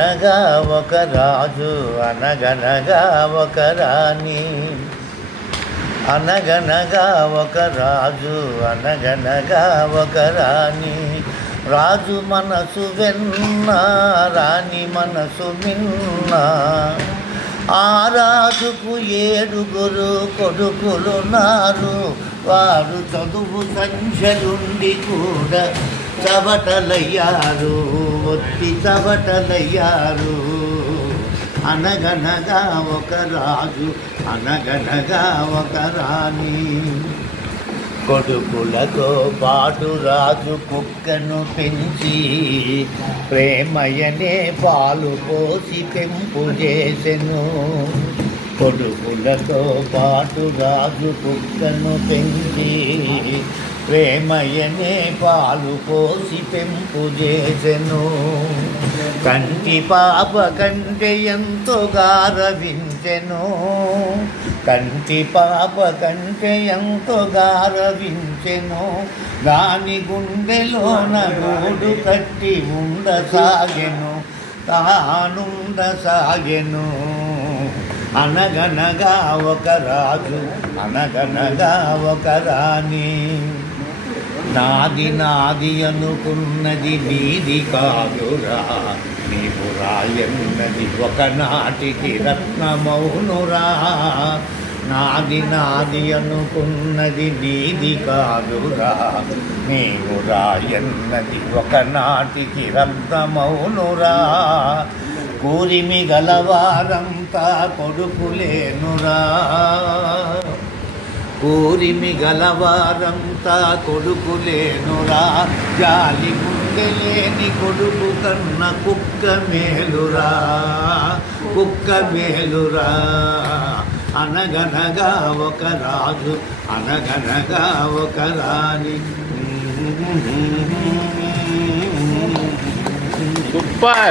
అనగా ఒక రాజు అనగనగా ఒక రాణి, అనగనగా ఒక రాజు అనగనగా ఒక రాణి. రాజు మనసు వెన్న, రాణి మనసు మిన్న. ఆ రాజుకు 7 కొడుకులున్నారు. వారు చదువు సంఖ్యలుండి కూడా చవటలయ్యారు, ఒత్తి చవటలయ్యారు. అనగనగా ఒక రాజు అనగనగా ఒక రాణి. కొడుకులతో పాటు రాజు కుక్కను పెంచి ప్రేమయనే పాలు పోసి పెంపు చేసెను. కొడుకులతో పాటు రాజు కుక్కను పెంచి ప్రేమయనే పాలు పోసి పెంపు చేసెను. కంటి పాప కంటే ఎంతో గారవించెను, కంటి పాప కంటే ఎంతో గారవించెను. దాని గుండెలోన గూడు కట్టి ఉండసాగెను, తానుండసాగెను. అనగనగా ఒక రాజు అనగనగా ఒక రాణి. నాది నాది అనుకున్నది నీది కాదురా, నీవు రాయన్నది ఒకనాటికి రత్నమౌనురా. నాది నాది అనుకున్నది నీది కాదురా, నీవు రాయన్నది ఒకనాటికి రత్నమౌనురా. కూరిమి గలవారంతా కొడుకులేనురా, కూరిమి గలవారంతా కొడుకులేనురా. జాలి గుండెలేని కొడుకు కన్న కుక్క మేలురా, కుక్క మేలురా. అనగనగా ఒక రాజు అనగనగా ఒక రాణి. సూపర్.